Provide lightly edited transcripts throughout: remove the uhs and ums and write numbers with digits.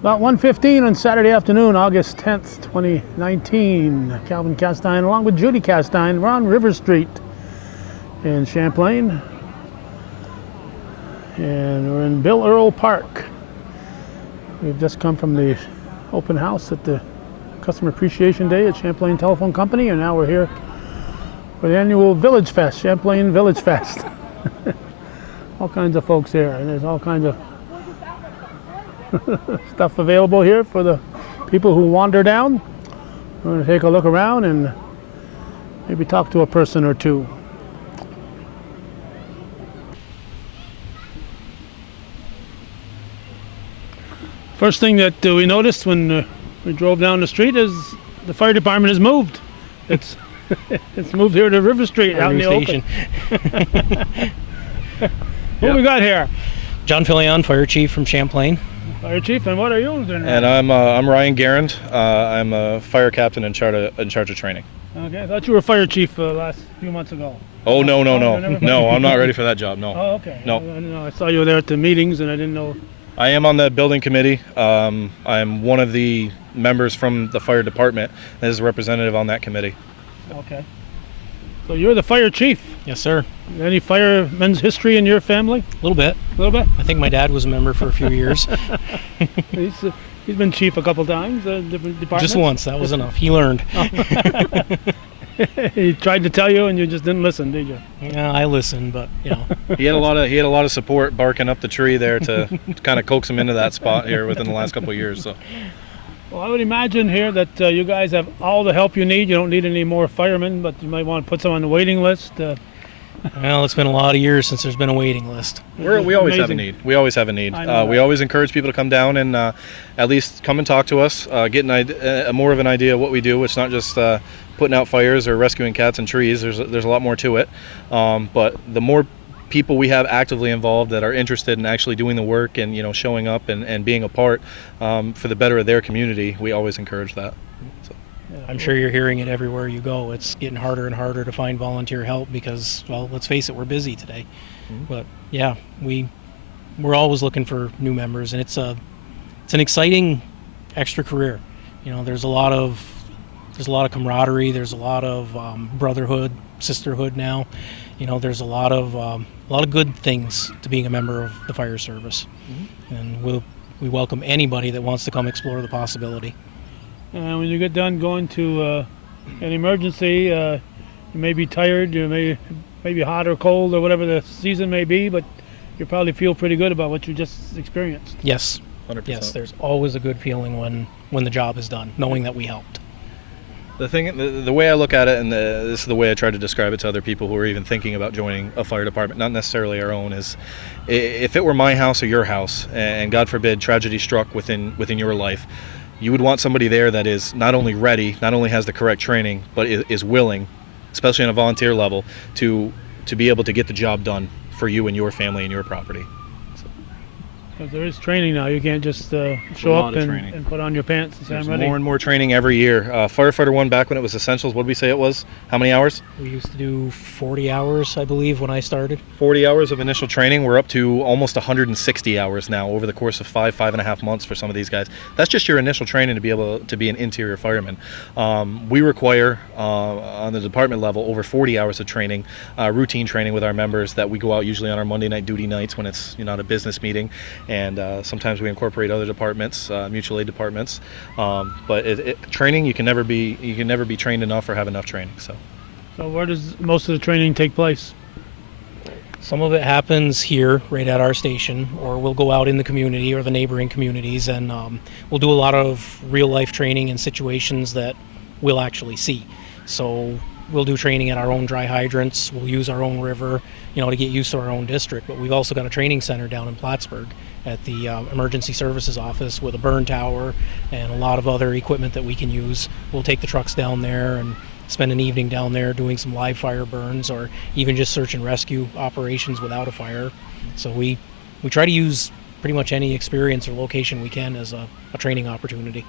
About 1:15 on Saturday afternoon, August 10th, 2019. Calvin Castine along with Judy Castine. We're on River Street in Champlain. And we're in Bill Earl Park. We've just come from the open house at the Customer Appreciation Day at Champlain Telephone Company, and now we're here for the annual Village Fest, Champlain Village Fest. All kinds of folks here, and there's all kinds of stuff available here for the people who wander down. We're going to take a look around and maybe talk to a person or two. First thing that we noticed when we drove down the street is the fire department has moved. It's it's moved here to River Street out in the open. What we got here? John Filion, Fire Chief from Champlain. Fire Chief, and what are you doing? And I'm Ryan Garand. I'm a fire captain in charge of training. Okay, I thought you were Fire Chief last few months ago. Oh no, I'm not ready for that job. No. Oh, okay. No. I didn't know. I saw you were there at the meetings, and I didn't know. I am on the building committee. I'm one of the members from the fire department as a representative on that committee. Okay. So you're the Fire Chief. Yes, sir. Any firemen's history in your family? A little bit. A little bit? I think my dad was a member for a few years. He's been chief a couple times, different departments? Just once. That was enough. He learned. He tried to tell you and you just didn't listen, did you? Yeah, I listened, but you know. He had a lot of support barking up the tree there to kind of coax him into that spot here within the last couple of years. So. Well, I would imagine here that you guys have all the help you need. You don't need any more firemen, but you might want to put some on the waiting list. Well, it's been a lot of years since there's been a waiting list. We always have a need. We always have a need. We always encourage people to come down and at least come and talk to us, get more of an idea of what we do. It's not just putting out fires or rescuing cats in trees. There's a lot more to it. But the more people we have actively involved that are interested in actually doing the work and showing up and being a part for the better of their community, we always encourage that. So. I'm sure you're hearing it everywhere you go. It's getting harder and harder to find volunteer help because, well, let's face it, we're busy today. Mm-hmm. But yeah, we're always looking for new members, and it's an exciting extra career. There's a lot of camaraderie. There's a lot of brotherhood, sisterhood now. There's a lot of good things to being a member of the fire service. Mm-hmm. And we welcome anybody that wants to come explore the possibility. And when you get done going to an emergency, you may be tired, you may be hot or cold or whatever the season may be, but you probably feel pretty good about what you just experienced. Yes, 100%. Yes. There's always a good feeling when the job is done, knowing that we helped. The way I look at it, and this is the way I try to describe it to other people who are even thinking about joining a fire department, not necessarily our own, is if it were my house or your house, and God forbid tragedy struck within your life, you would want somebody there that is not only ready, not only has the correct training, but is willing, especially on a volunteer level, to be able to get the job done for you and your family and your property. Because there is training now. You can't just show up and put on your pants and say, I'm ready. More and more training every year. Firefighter 1, back when it was essentials, what did we say it was? How many hours? We used to do 40 hours, I believe, when I started. 40 hours of initial training. We're up to almost 160 hours now over the course of 5.5 months for some of these guys. That's just your initial training to be able to be an interior fireman. We require, on the department level, over 40 hours of training, routine training with our members that we go out usually on our Monday night duty nights when it's not a business meeting. And sometimes we incorporate other departments, mutual aid departments. But training, you can never be trained enough or have enough training. So where does most of the training take place? Some of it happens here, right at our station, or we'll go out in the community or the neighboring communities, and we'll do a lot of real life training in situations that we'll actually see. So we'll do training at our own dry hydrants. We'll use our own river, to get used to our own district. But we've also got a training center down in Plattsburgh at the emergency services office with a burn tower and a lot of other equipment that we can use. We'll take the trucks down there and spend an evening down there doing some live fire burns or even just search and rescue operations without a fire. So we try to use pretty much any experience or location we can as a training opportunity.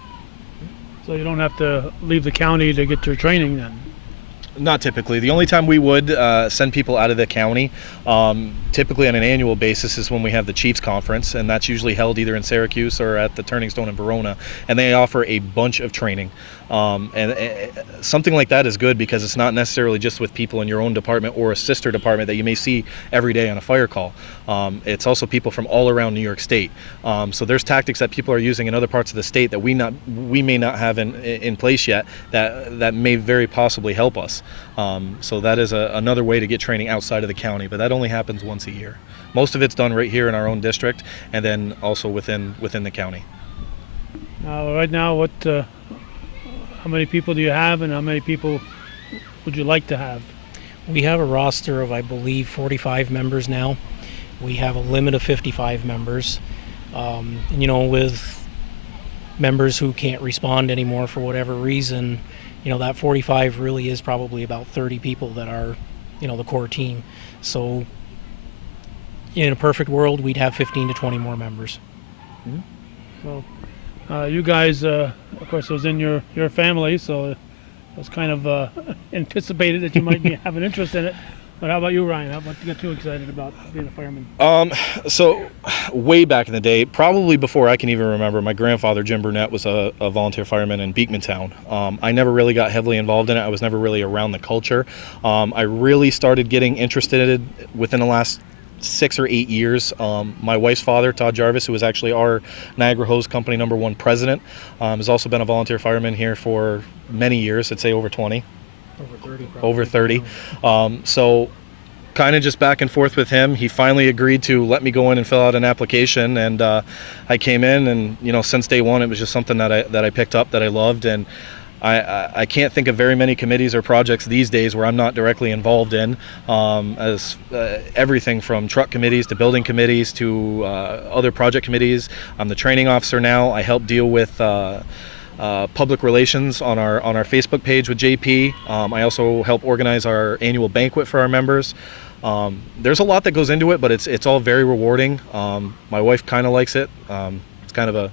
So you don't have to leave the county to get your training then? Not typically. The only time we would send people out of the county, typically on an annual basis, is when we have the Chiefs Conference, and that's usually held either in Syracuse or at the Turning Stone in Verona, and they offer a bunch of training. And something like that is good because it's not necessarily just with people in your own department or a sister department that you may see every day on a fire call. It's also people from all around New York State. So there's tactics that people are using in other parts of the state that we may not have in place yet that may very possibly help us. So that is another way to get training outside of the county, but that only happens once a year. Most of it's done right here in our own district, and then also within the county. Right now, how many people do you have, and how many people would you like to have? We have a roster of, I believe, 45 members now. We have a limit of 55 members. And, with members who can't respond anymore for whatever reason, that 45 really is probably about 30 people that are, the core team. So in a perfect world, we'd have 15 to 20 more members. So you guys, of course, it was in your family, so it was kind of anticipated that you might have an interest in it. But how about you, Ryan? How about you get too excited about being a fireman? So way back in the day, probably before I can even remember, my grandfather, Jim Burnett, was a volunteer fireman in Beekmantown. I never really got heavily involved in it. I was never really around the culture. I really started getting interested within the last 6 or 8 years. My wife's father, Todd Jarvis, who was actually our Niagara Hose Company #1 president, has also been a volunteer fireman here for many years. I'd say over 20. Over 30. So kind of just back and forth with him. He finally agreed to let me go in and fill out an application, and I came in, and since day one it was just something that I picked up, that I loved, and I can't think of very many committees or projects these days where I'm not directly involved in, as everything from truck committees to building committees to other project committees. I'm the training officer now. I help deal with public relations on our Facebook page with JP. I also help organize our annual banquet for our members. There's a lot that goes into it, but it's all very rewarding. My wife kind of likes it. It's kind of a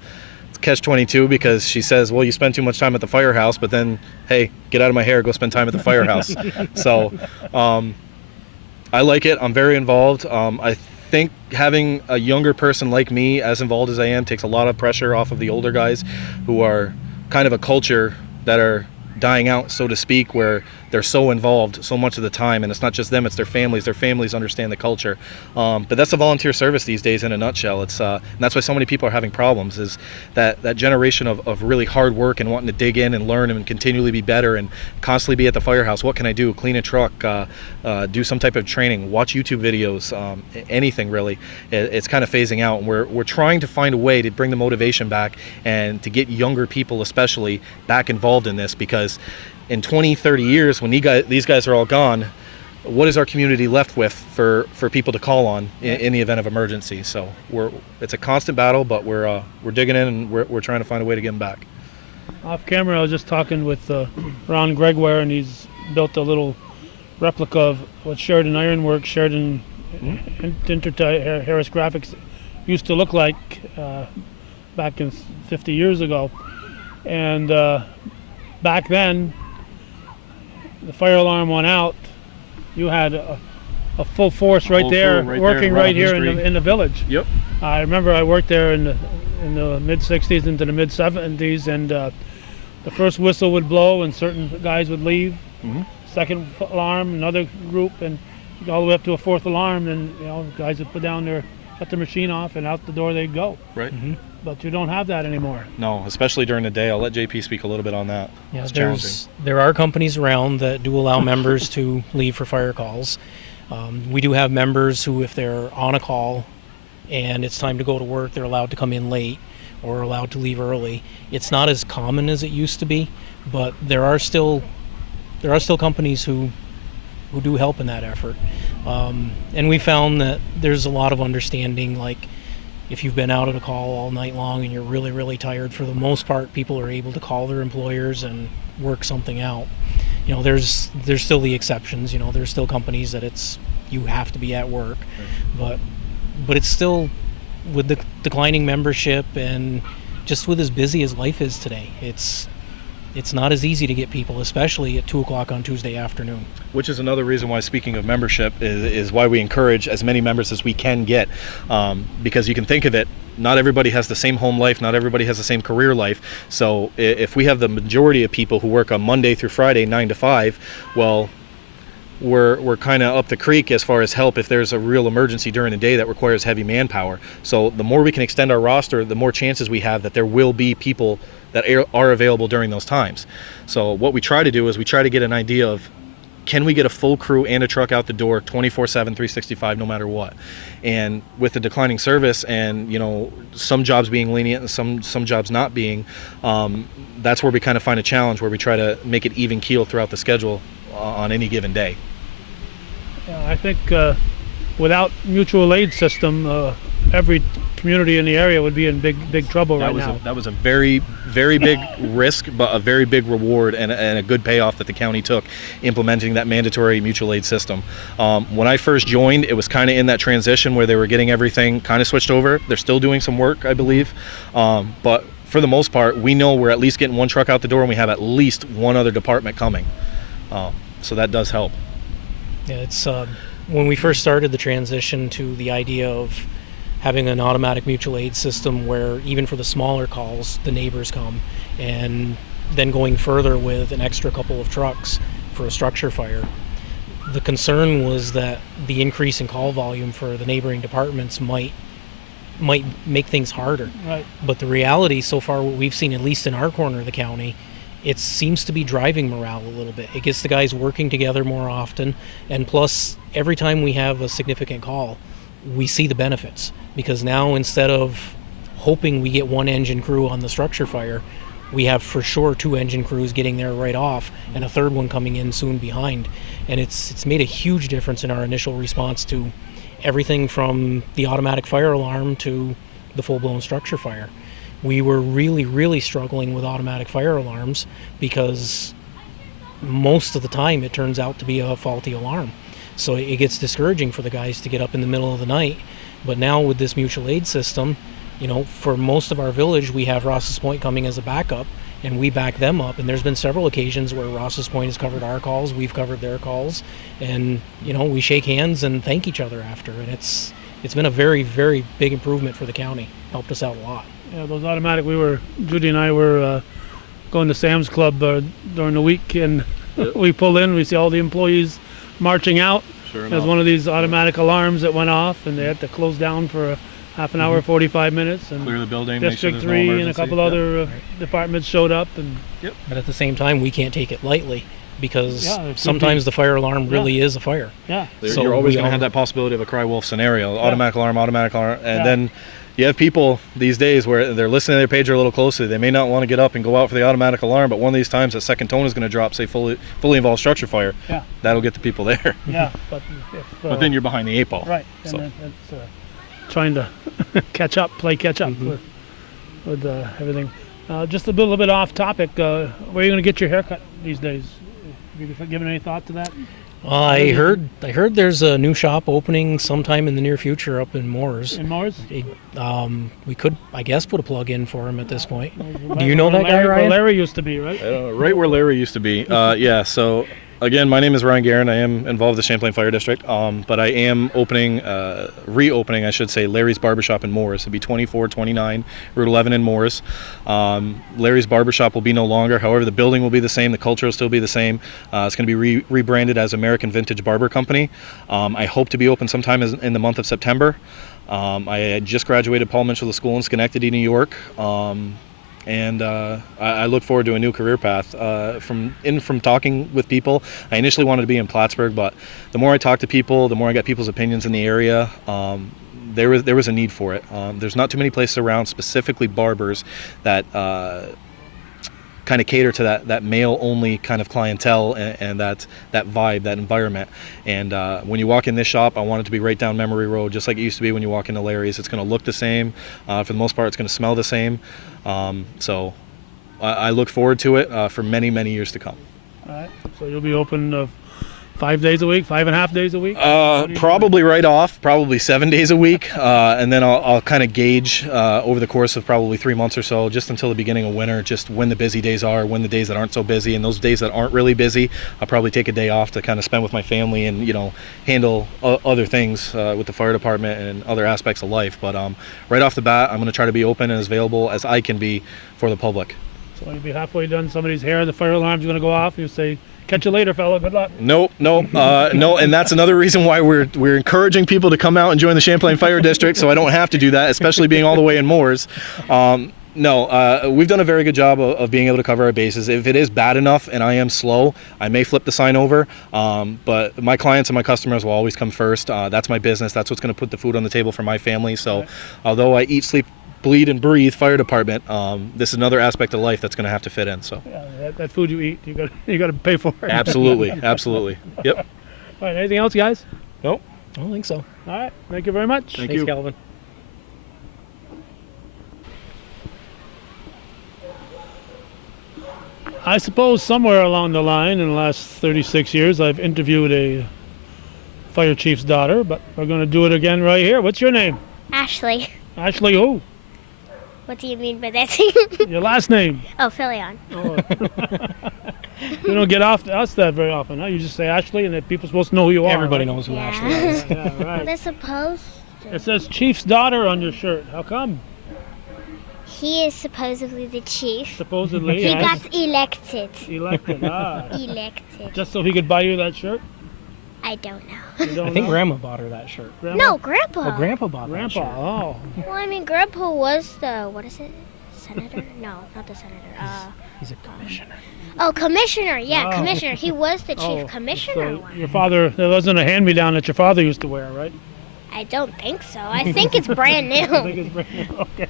catch-22 because she says, well, you spend too much time at the firehouse, but then, hey, get out of my hair, go spend time at the firehouse. So I like it. I'm very involved. I think having a younger person like me as involved as I am takes a lot of pressure off of the older guys who are kind of a culture that are dying out, so to speak, where they're so involved so much of the time, and it's not just them, it's their families understand the culture. But that's a volunteer service these days in a nutshell. It's and that's why so many people are having problems, is that generation of really hard work and wanting to dig in and learn and continually be better and constantly be at the firehouse. What can I do? Clean a truck, do some type of training, watch YouTube videos, anything really. It's kind of phasing out, and we're trying to find a way to bring the motivation back and to get younger people especially back involved in this, because in 20, 30 years, when these guys are all gone, what is our community left with for people to call on in the event of emergency? So it's a constant battle, but we're digging in, and we're trying to find a way to get them back. Off camera, I was just talking with Ron Gregoire, and he's built a little replica of what Sheridan Ironworks, Sheridan Harris Graphics used to look like back in 50 years ago. And back then, the fire alarm went out, you had a full force right there, working right here in the village. Yep. I remember I worked there in the mid-60s into the mid-70s, and the first whistle would blow and certain guys would leave. Mm-hmm. Second alarm, another group, and all the way up to a fourth alarm, and guys would put down shut the machine off, and out the door they'd go. Right. Mm-hmm. But you don't have that anymore. No, especially during the day. I'll let JP speak a little bit on that. Yeah, it's challenging. There are companies around that do allow members to leave for fire calls. We do have members who, if they're on a call and it's time to go to work, they're allowed to come in late or allowed to leave early. It's not as common as it used to be, but there are still companies who do help in that effort. And we found that there's a lot of understanding, like if you've been out at a call all night long and you're really, really tired, for the most part, people are able to call their employers and work something out. There's still the exceptions. There's still companies that you have to be at work, but it's still, with the declining membership and just with as busy as life is today, it's it's not as easy to get people, especially at 2 o'clock on Tuesday afternoon. Which is another reason why, speaking of membership, is why we encourage as many members as we can get, because you can think of it, not everybody has the same home life, not everybody has the same career life. So if we have the majority of people who work on Monday through Friday 9 to 5, well, we're kind of up the creek as far as help if there's a real emergency during the day that requires heavy manpower. So the more we can extend our roster, the more chances we have that there will be people that are available during those times. So what we try to do is we try to get an idea of, can we get a full crew and a truck out the door 24/7, 365, no matter what? And with the declining service and, some jobs being lenient and some jobs not being, that's where we kind of find a challenge where we try to make it even keel throughout the schedule on any given day. Yeah, I think without mutual aid system, every community in the area would be in big trouble right now. That was a very, very big risk, but a very big reward and a good payoff that the county took implementing that mandatory mutual aid system. When I first joined, it was kind of in that transition where they were getting everything kind of switched over. They're still doing some work, I believe, but for the most part, we know we're at least getting one truck out the door and we have at least one other department coming. So that does help. Yeah, it's when we first started the transition to the idea of having an automatic mutual aid system where even for the smaller calls, the neighbors come, and then going further with an extra couple of trucks for a structure fire. The concern was that the increase in call volume for the neighboring departments might make things harder. Right. But the reality so far, what we've seen, at least in our corner of the county, it seems to be driving morale a little bit. It gets the guys working together more often, and plus, every time we have a significant call, we see the benefits. Because now, instead of hoping we get one engine crew on the structure fire, we have for sure 2 engine crews getting there right off, and a third one coming in soon behind. And it's made a huge difference in our initial response to everything from the automatic fire alarm to the full-blown structure fire. We were really, really struggling with automatic fire alarms because most of the time it turns out to be a faulty alarm. So it gets discouraging for the guys to get up in the middle of the night. But now with this mutual aid system, for most of our village, we have Ross's Point coming as a backup, and we back them up. And there's been several occasions where Ross's Point has covered our calls, we've covered their calls, and we shake hands and thank each other after. And it's been a very, very big improvement for the county. Helped us out a lot. Yeah, those automatic. Judy and I were going to Sam's Club during the week, and we pull in, we see all the employees marching out. Sure There's one of these automatic alarms that went off, and they had to close down for a half an hour, 45 minutes. And Clear the building, make sure District there's no 3 and a emergency. couple other departments showed up. And But at the same time, we can't take it lightly because Yeah, it could sometimes the fire alarm really Yeah. is a fire. yeah, So You're always we going to all- have that possibility of a cry wolf scenario, automatic alarm, and Yeah. then you have people these days where they're listening to their pager a little closely. They may not want to get up and go out for the automatic alarm, but one of these times that second tone is going to drop, say fully involved structure fire. yeah, That'll get the people there. yeah. But if, But then you're behind the 8 ball. right, and So. then it's trying to play catch up with everything. Just a little bit off topic. Where are you going to get your haircut these days? Have you given any thought to that? I heard there's a new shop opening sometime in the near future up in Moores. In Mars? We could, I guess, put a plug in for him at this point. Do you know that guy, Where Ryan? Larry used to be, right? Right where Larry used to be. Yeah, so again, my name is Ryan Guerin. I am involved with the Champlain Fire District, but I am reopening, I should say, Larry's Barbershop in Moores. It'll be 2429 Route 11 in Moores. Larry's Barbershop will be no longer. However, the building will be the same. The culture will still be the same. It's going to be rebranded as American Vintage Barber Company. I hope to be open sometime in the month of September. I had just graduated Paul Mitchell School in Schenectady, New York. And I look forward to a new career path. From talking with people, I initially wanted to be in Plattsburgh, but the more I talk to people, the more I get people's opinions in the area. There was a need for it. There's not too many places around, specifically barbers, that kind of cater to that male-only kind of clientele and that vibe, that environment. And when you walk in this shop, I want it to be right down Memory Road, just like it used to be when you walk into Larry's. It's going to look the same. For the most part, it's going to smell the same. So I look forward to it for many, many years to come. All right. So you'll be open 5 days a week, 5.5 days a week? Probably right off, probably 7 days a week, and then I'll kind of gauge over the course of probably 3 months or so, just until the beginning of winter, just when the busy days are, when the days that aren't so busy, and those days that aren't really busy, I'll probably take a day off to kind of spend with my family and handle other things with the fire department and other aspects of life. But right off the bat, I'm going to try to be open and as available as I can be for the public. So you'll be halfway done somebody's hair, the fire alarm's going to go off, you say, catch you later, fella. Good luck. No, and that's another reason why we're encouraging people to come out and join the Champlain Fire District, so I don't have to do that, especially being all the way in Moores. We've done a very good job of being able to cover our bases. If it is bad enough and I am slow, I may flip the sign over, but my clients and my customers will always come first. That's my business. That's what's going to put the food on the table for my family. So although I eat, sleep, bleed, and breathe fire department, this is another aspect of life that's going to have to fit in. So Yeah, that food you eat, you got to pay for it. absolutely. Yep. All right, anything else, guys? Nope. I don't think so. All right, thank you very much. Thank Thanks, you. Calvin. I suppose somewhere along the line in the last 36 years, I've interviewed a fire chief's daughter, but we're going to do it again right here. What's your name? Ashley. Ashley who? What do you mean by that? Your last name. Oh, Philion. You don't get off us that very often, huh? You just say Ashley and then people are supposed to know who you are. Everybody right? knows who Yeah. Ashley is. Yeah, Well, right. they're supposed to. It says chief's daughter on your shirt. How come? He is supposedly the chief. Supposedly, He yes. got elected. Elected. Elected. Just so he could buy you that shirt? I don't know. You don't I think know? Grandma bought her that shirt. Grandma? No, Grandpa. Oh, Grandpa bought that Grandpa. shirt. Oh. Well, I mean, Grandpa was the, what is it? Senator? No, not the senator. He's a commissioner. Oh, commissioner. Yeah, Oh. commissioner. He was the chief Oh, commissioner So once. your father, there wasn't a hand-me-down that your father used to wear, right? I don't think so. I think it's brand I think new. it's brand new. Okay.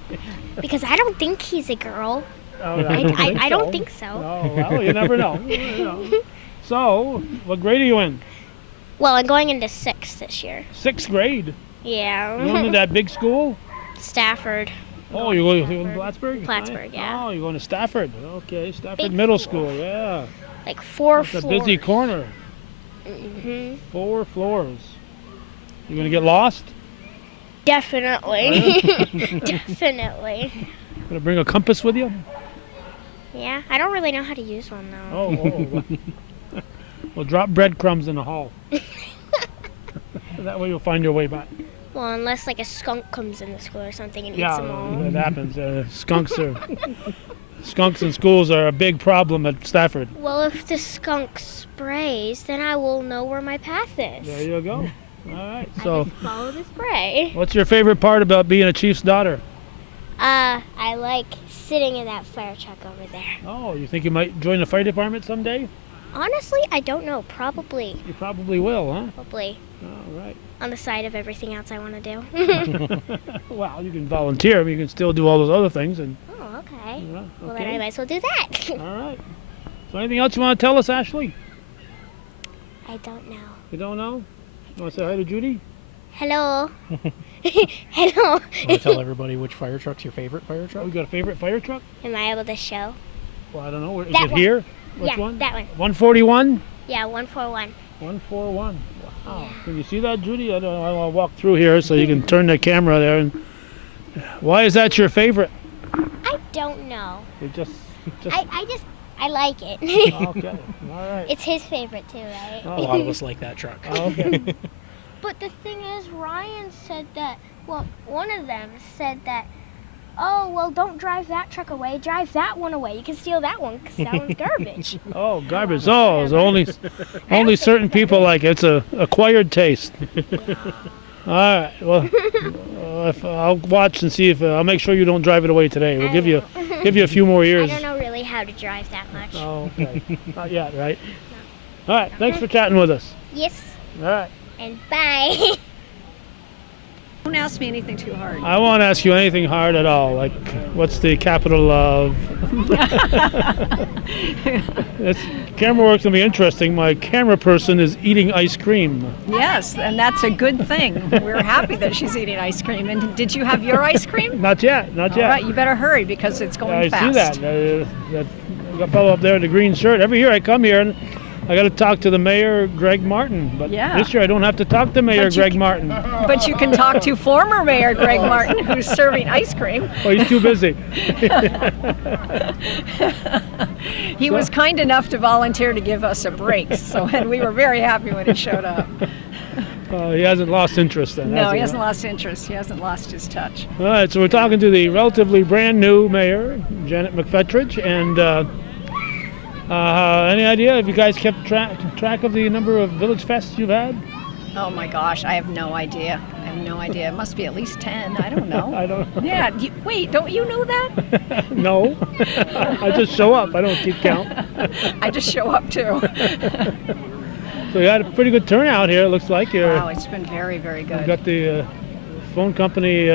Because I don't think he's a girl. Oh, I don't think so. Oh, well, you never know. You never know. So, what grade are you in? Well, I'm going into 6th this year. 6th grade. You going to Yeah. that big school? Stafford. Oh, you're going to Plattsburgh? Plattsburgh, yeah. Oh, you're going to Stafford. Okay, Stafford Big Middle school. School, yeah. Like 4 It's a floors. busy corner. Hmm 4 floors. You going to get lost? Definitely. Definitely. Going to bring a compass with you? Yeah, I don't really know how to use one though. Oh. Well, drop breadcrumbs in the hall. That way you'll find your way back. Well, unless like a skunk comes in the school or something and eats Yeah, them all. that happens. Skunks in schools are a big problem at Stafford. Well, if the skunk sprays, then I will know where my path is. There you go. All right. I So, just follow the spray. what's your favorite part about being a chief's daughter? I like sitting in that fire truck over there. Oh, you think you might join the fire department someday? Honestly, I don't know. Probably. You probably will, huh? Probably. All right. On the side of everything else I want to do. Well, you can volunteer, but you can still do all those other things. And Oh, okay. yeah, Well, then I okay. might as well do that. All right. So, anything else you want to tell us, Ashley? I don't know. You don't know? You want to say hi to Judy? Hello. Hello. Want to tell everybody which fire truck's your favorite fire Oh, truck? you got a favorite fire truck? Am I able to show? Well, I don't know. Is That it one. here? Which Yeah, one? that one. 141? Yeah, 141. 141. Wow. Can you see that, Judy? I don't know. I'll walk through here so you can turn the camera there. And why is that your favorite? I don't know. You just I like it. okay. All right. It's his favorite too, right? A lot of us like that truck. Oh, okay. But the thing is, Ryan said that, well, one of them said that, oh, well, don't drive that truck away. Drive that one away. You can steal that one because that one's garbage. Oh, garbage. Oh, so only certain people like it. It's a acquired taste. All right. Well, if I'll watch and see if I'll make sure you don't drive it away today. We'll give you a few more I years. don't know really how to drive that much. Oh, okay. Not yet, right? All right. Thanks for chatting with us. Yes, All right. and bye. Don't ask me anything too hard. I won't ask you anything hard at all. Like, what's the capital of? This camera work's gonna be interesting. My camera person is eating ice cream. Yes, and that's a good thing. We're happy that she's eating ice cream. And did you have your ice cream? Not yet. Not All yet. right, you better hurry because it's going I fast. see that. That fellow up there in the green shirt. Every year I come here, and I got to talk to the mayor, Greg Martin. But Yeah. this year I don't have to talk to Mayor But you Greg can- Martin. But you can talk to former Mayor Greg Martin, who's serving ice cream. Oh, he's too busy. He was kind enough to volunteer to give us a break, and we were very happy when he showed up. He hasn't lost interest then. No, has he hasn't lost interest. He hasn't lost his touch. All right, so we're talking to the relatively brand new mayor, Janet McFetridge, and any idea if you guys kept track of the number of Village Fests you've had? Oh my gosh, I have no idea. I have no idea. It must be at least 10. I don't know. I don't know. Yeah. Wait, don't you know that? No. I just show up. I don't keep count. I just show up too. So you had a pretty good turnout here, it looks like. Wow, it's been very, very You've good. got the phone company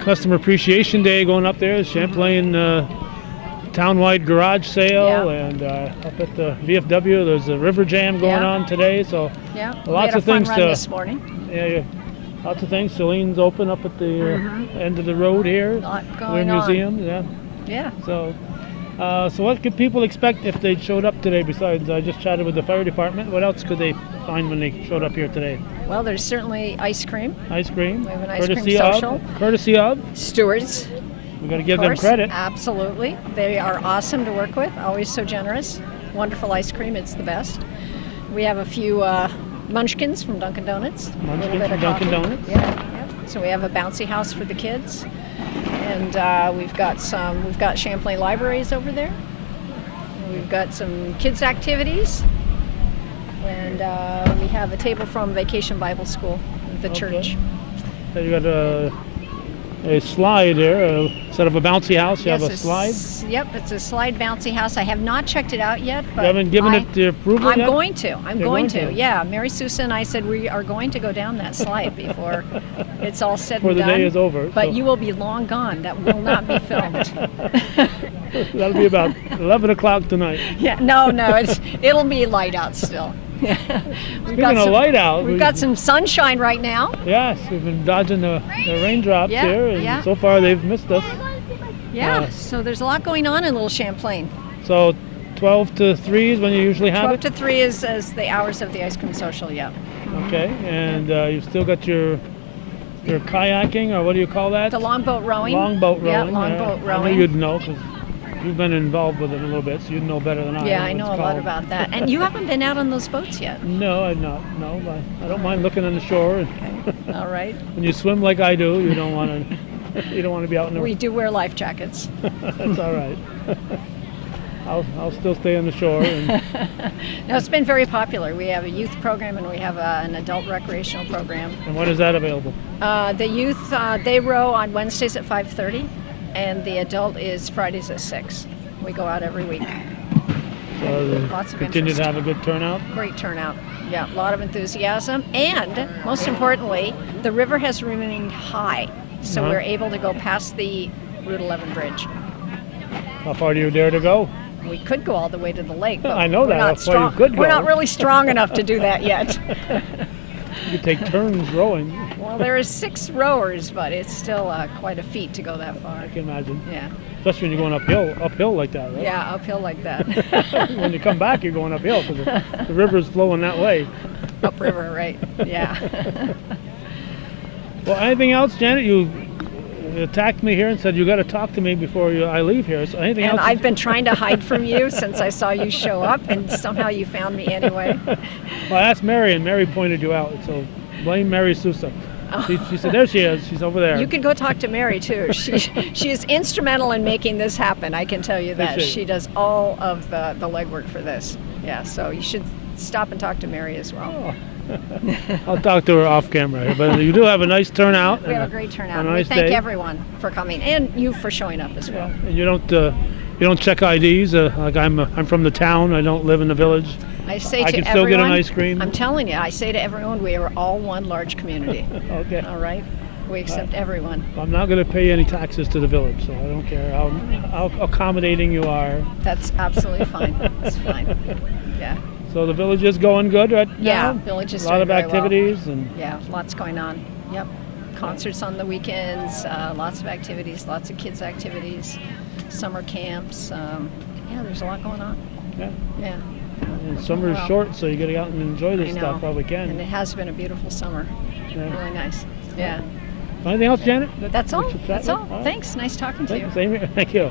Customer Appreciation Day going up there, Champlain townwide garage sale, Yeah. and up at the VFW there's a river jam going Yeah. on today, so Yeah, we lots had a of fun things run to this morning. yeah, lots of things. Celine's open up at the end of the road here. Lot Their going on. museum, yeah. Yeah. So what could people expect if they showed up today? Besides, I just chatted with the fire department. What else could they find when they showed up here today? Well, there's certainly ice cream. Ice cream. We have an ice cream courtesy social. Courtesy of. Stewards. We got to give Of them course, credit. Absolutely. They are awesome to work with, always so generous. Wonderful ice cream, it's the best. We have a few munchkins from Dunkin' Donuts. A little Munchkins bit from of Dunkin' coffee. Donuts. Yeah. So we have a bouncy house for the kids. And we've got Champlain libraries over there. We've got some kids activities. And we have a table from Vacation Bible School, the church. So you got a slide there, instead of a bouncy house, you have a slide. Yep, it's a slide bouncy house. I have not checked it out yet, but You haven't given it the approval I'm yet? going to. I'm You're going going to. to? Yeah, Mary Susan and I said we are going to go down that slide before it's all said Before and the done. day is over. But so you will be long gone. That will not be filmed. that'll be about 11 o'clock tonight. Yeah, no, it'll be light out still. Speaking of light out, We've got some sunshine right now. Yes, we've been dodging the raindrops Yeah, here, and yeah. so far they've missed us. Yeah, so there's a lot going on in Little Champlain. So 12 to 3 is when you usually have 12 it? to 3 is the hours of the ice cream social, yeah. Okay, and you've still got your kayaking, or what do you call that? The longboat rowing. Longboat rowing. Yeah, longboat I rowing. know you'd know, because you've been involved with it a little bit, so you'd know better than I. Yeah, what I it's know a lot called. about that. And you haven't been out on those boats yet. No, I'm not. No, but I don't mind looking on the shore. And All right. when you swim like I do, you don't want to. You don't want to be out in the. We do wear life jackets. That's all right. I'll still stay on the shore. And, No, it's been very popular. We have a youth program and we have an adult recreational program. and when is that available? The youth, they row on Wednesdays at 5:30, and the adult is Fridays at 6. We go out every week. So Lots of continue interest. to have a good turnout. Great turnout. Yeah, a lot of enthusiasm. And most importantly, the river has remained high. So Uh-huh. we're able to go past the Route 11 bridge. How far do you dare to go? We could go all the way to the lake, but I know we're that. not That's why you strong. could We're go. not really strong enough to do that yet. You could take turns rowing. Well, there are 6 rowers, but it's still quite a feat to go that far. I can imagine. Yeah, Especially when you're going uphill like that, right? yeah, uphill like that. When you come back, you're going uphill because the river's flowing that way. Upriver, right? Yeah. Well, anything else, Janet? You attacked me here and said you got to talk to me before I leave here. So anything And else? I've been trying to hide from you since I saw you show up, and somehow you found me anyway. Well, I asked Mary, and Mary pointed you out. So blame Mary Sousa. She said, there she is. She's over there. You can go talk to Mary too. She is instrumental in making this happen. I can tell you that. Is she? She does all of the legwork for this. Yeah, so you should stop and talk to Mary as well. I'll talk to her off camera here. But you do have a nice turnout. We have a and great turnout. and And a we nice thank day. everyone for coming, and you for showing up as well. And you don't check IDs. Like I'm from the town. I don't live in the village. I say I to can still everyone, get an ice cream. I'm telling you, I say to everyone, we are all one large community. Okay. All right? We accept everyone. I'm not going to pay any taxes to the village, so I don't care how accommodating you are. That's absolutely fine. It's fine. Yeah. So the village is going good right Yeah, now? village is A lot doing of very well. activities and Yeah, lots going on. Yep. Concerts on the weekends, lots of activities, lots of kids' activities, summer camps. Yeah, there's a lot going on. yeah. Yeah. And summer is Well, short, so you got to get out and enjoy I this know. stuff while we And can. it has been a beautiful summer. Yeah. Really nice. Yeah. Anything else, Janet? That's all. we should chat That's with? all. right. Thanks. Nice talking to you. Same here. Thank you.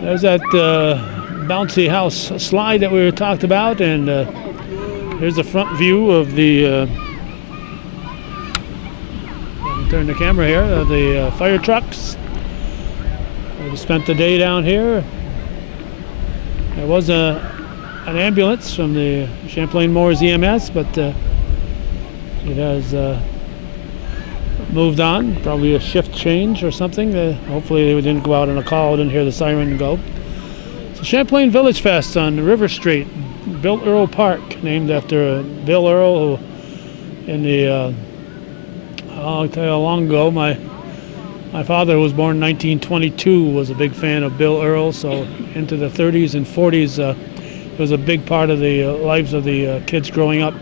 There's that bouncy house slide that we talked about, and here's the front view of the. Turn the camera here. Of the fire trucks. We spent the day down here. There was an ambulance from the Champlain Moors EMS, but it has moved on. Probably a shift change or something. Hopefully they didn't go out on a call. Didn't hear the siren go. So Champlain Village Fest on River Street, Bill Earl Park, named after Bill Earl, who in the I'll tell you how long ago, my father, who was born in 1922, was a big fan of Bill Earl, so into the 30s and 40s, it was a big part of the lives of the kids growing up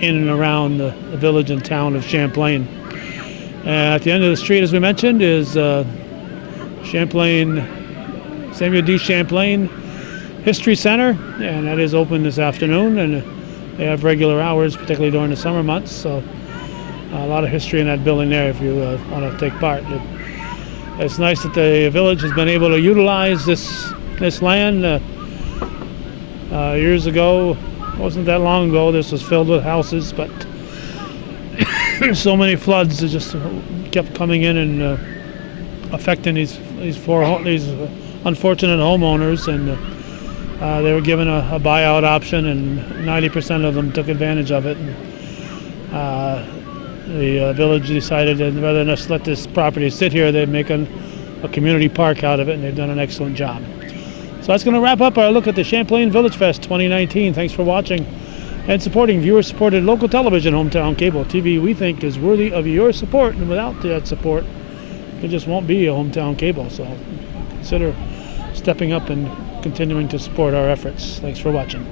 in and around the village and town of Champlain. At the end of the street, as we mentioned, is Champlain, Samuel D. Champlain History Center, and that is open this afternoon, and they have regular hours, particularly during the summer months, so a lot of history in that building there if you want to take part. It's nice that the village has been able to utilize this land. Years ago, it wasn't that long ago, this was filled with houses, but so many floods that just kept coming in and affecting these unfortunate homeowners, and they were given a buyout option, and 90% of them took advantage of it. And, the village decided that rather than just let this property sit here, they'd make a community park out of it, and they've done an excellent job. So that's going to wrap up our look at the Champlain Village Fest 2019. Thanks for watching and supporting viewer-supported local television, Hometown Cable TV. We think is worthy of your support, and without that support, it just won't be a Hometown Cable. So consider stepping up and continuing to support our efforts. Thanks for watching.